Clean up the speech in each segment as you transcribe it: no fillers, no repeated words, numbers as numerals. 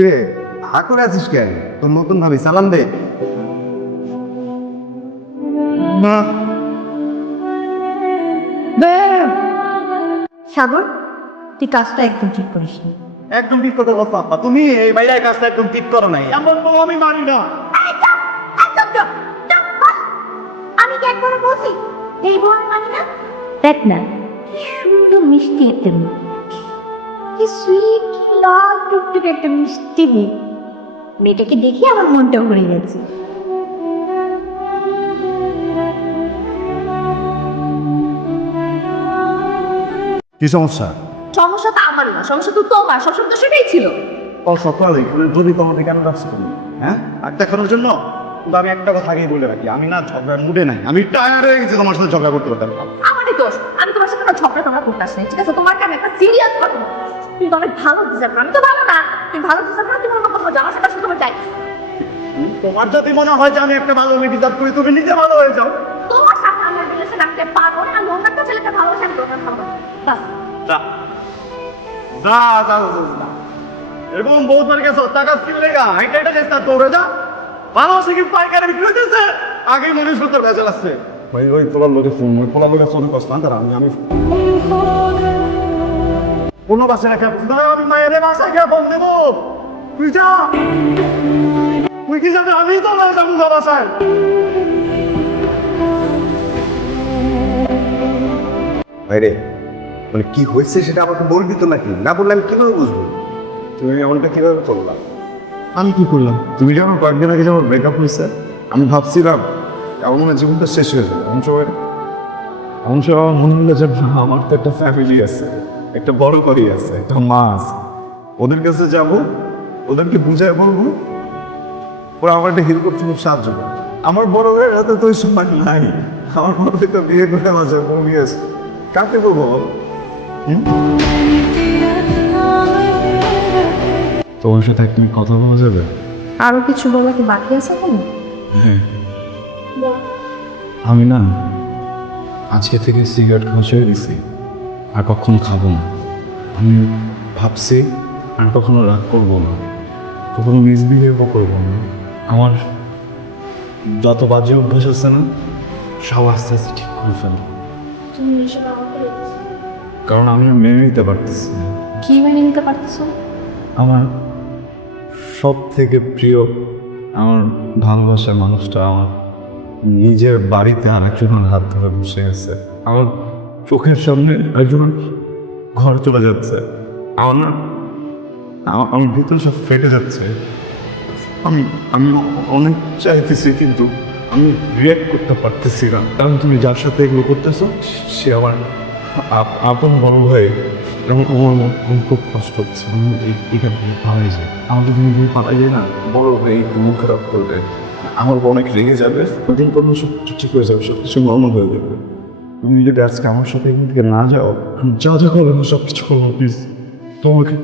কিরে হা করে আছিস কেন? তোর নতুন ভাবি সালাম দে। মা সাগর, তুই কাজটা একদম ঠিক করিস নি। একদম ঠিক কথা বলতো আব্বা, তুমি এই বাইরের কাজটা একদম ঠিক করো নাই। এমন বউ আমি মানি না। আমি কি একবার বলছি এই বল মানি না? দেখ না কি সুন্দর মিষ্টি একটা মেয়ে, কি সুইট লাল টুকটুকে একটা মিষ্টি মেয়ে। মেয়েটাকে দেখে আমার মনটা ভরে গেছে। কি সমস্যা? সমস্যা তো আমার না, সমস্যা তো তোমার। সবসময় তো সেটাই ছিল। সকালে যদি তোমাকে কেন রাখছো তুমি? হ্যাঁ, আর দেখানোর জন্য? কিন্তু আমি একটা কথা আগেই বলে রাখি, আমি না ঝগড়ার মুডে নাই। আমি টায়ার হয়ে গেছি তোমার সাথে ঝগড়া করতে পারতাম। আমারই দোষ, আমি তোমার সাথে কোনো ঝগড়া টগড়া করতে আসছি, ঠিক আছে? তোমার কেন একটা সিরিয়াস কথা, তুমি তো অনেক ভালো ডিজার্ভ করো। আমি তো ভালো না, তুমি ভালো ডিজার্ভ করো, তুমি আমার কথা বলছো, আমার সাথে আসলে তোমার চাই। তোমার যদি মনে হয় যে আমি একটা ভালো মেয়ে ডিজার্ভ করি, তুমি নিজে ভালো হয়ে যাও। তোমার সাথে আমার রিলেশন রাখতে পারবো না, আমি অন্য একটা ছেলেকে ভালোবাসি, আমি তোমার ভালো বাস। যা যা যা যা। এরকম বহুতবার গেছো, টাকা কিনলে গা হাইটা হাইটা গেছে, তার দৌড়ে যা। ভালোবাসা কি পাইকারি বিক্রি হইতেছে? আগে মনে সত্য ভেজাল আসছে। ভাই ওই পোলার লোকে ফোন, ওই পোলার লোকে ফোন করছ না, তারা আমি কোনো বাসে রাখা আমি মায়ের বাসায় গিয়ে ফোন দেবো। তুই যা, তুই কি যাবে? আমি তো না যাবো বাসায়। ভাইরে মানে কি হয়েছে সেটা আমাকে বলবি তো নাকি? না বললে আমি কিভাবে বুঝবো? তুমি এমনটা কিভাবে করলাম? আমি কি করলাম? তুমি যখন কয়েকদিন আগে যখন ব্রেকআপ হয়েছে, আমি ভাবছিলাম এমন মনে জীবনটা শেষ হয়ে যাবে। এমন সময় আমার মনে হলো যে আমার তো একটা ফ্যামিলি আছে, একটা বড় বাড়ি আছে, একটা মা আছে। ওদের কাছে যাব, ওদেরকে বুঝায় বলবো, ওরা আমার একটা হেল্প করতে খুব সাহায্য করে। আমার বড় ভাইয়ের হাতে তো ওই সময় নাই। আমার বড় ভাই তো বিয়ে করে মাঝে ঘুমিয়েছে। কাকে বলবো? তোমার সাথে এক মিনিট কথা বলা যাবে? আরো কিছু বলা কি বাকি আছে কোনো? হ্যাঁ, আমি না আজকে থেকে সিগারেট খাওয়া ছেড়ে দিছি, আর কখনো খাবো না। আমি ভাবছি আর কখনো রাগ করবো না, কখনো মিসবিহেভও করবো না। আমার যত বাজে অভ্যাস আছে না, সব আস্তে আস্তে ঠিক করে ফেলবো। তুমি এসব আমাকে কারণ আমি আর মেনে নিতে পারতেছি না। কি মেনে নিতে পারতেছো? আমার সব থেকে প্রিয়, আমার ভালোবাসার মানুষটা আমার নিজের বাড়িতে আর একজনের হাত ধরে বসে আছে। আমার চোখের সামনে একজনের ঘর চলে যাচ্ছে। আমার না আমার ভিতর সব ফেটে যাচ্ছে। আমি আমি অনেক চাইতেছি, কিন্তু আমি রিয়াক্ট করতে পারতেছি না। কারণ তুমি যার সাথে এগুলো করতেছো সে আমার আপন বড় ভাই। এবং আমার খুব কষ্ট হচ্ছে। আমি এখান থেকে পালাই যাই। আমার যদি নিজে পালাই যায় না, বড় ভাই মন খারাপ করবে, আমার অনেক রেগে যাবে। ওদিন কোনো সব ঠিক হয়ে যাবে, সব কিছু নর্মাল হয়ে যাবে। তুমি যদি আজকে আমার সাথে এখান থেকে না যাও, যা যা করো সব কিছু করবো প্লিজ। তোমাকে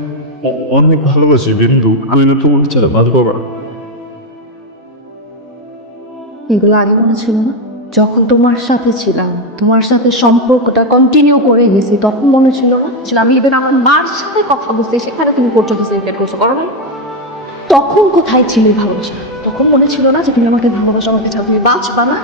অনেক ভালোবাসি বিন্দু, আমি না তোমাকে ছাড়া বাঁচবো না। এগুলো আগে মনে ছিল না? যখন তোমার সাথে ছিলাম, তোমার সাথে সম্পর্কটা কন্টিনিউ করে গেছি, তখন মনে ছিল না যে আমি ইভেন আমার মার সাথে কথা বলছি, সেখানে তুমি পর্যন্ত সেলিব্রেট করছো, করো না? তখন কোথায় ছিলে ভালোবাসা? তখন মনে ছিল না যে তুমি আমাকে ভালোবাসা, আমাকে ছাড়া তুমি বাঁচবা না?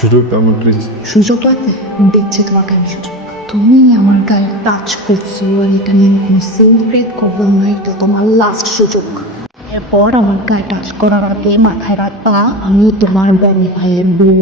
সুযোগ তো আমার প্লিজ। সুযোগ লাগবে, দেখছি তোমার গায়ে সুযোগ। তুমি আমার গায়ে টাচ করছো, আর এটা নিয়ে কোনো সেলিব্রেট করবো না, এটা তোমার লাস্ট সুযোগ। এরপর আমার গায়ে টাচ করার আগে মাথায় রাখবা আমি তোমার ভাইয়ের বউ।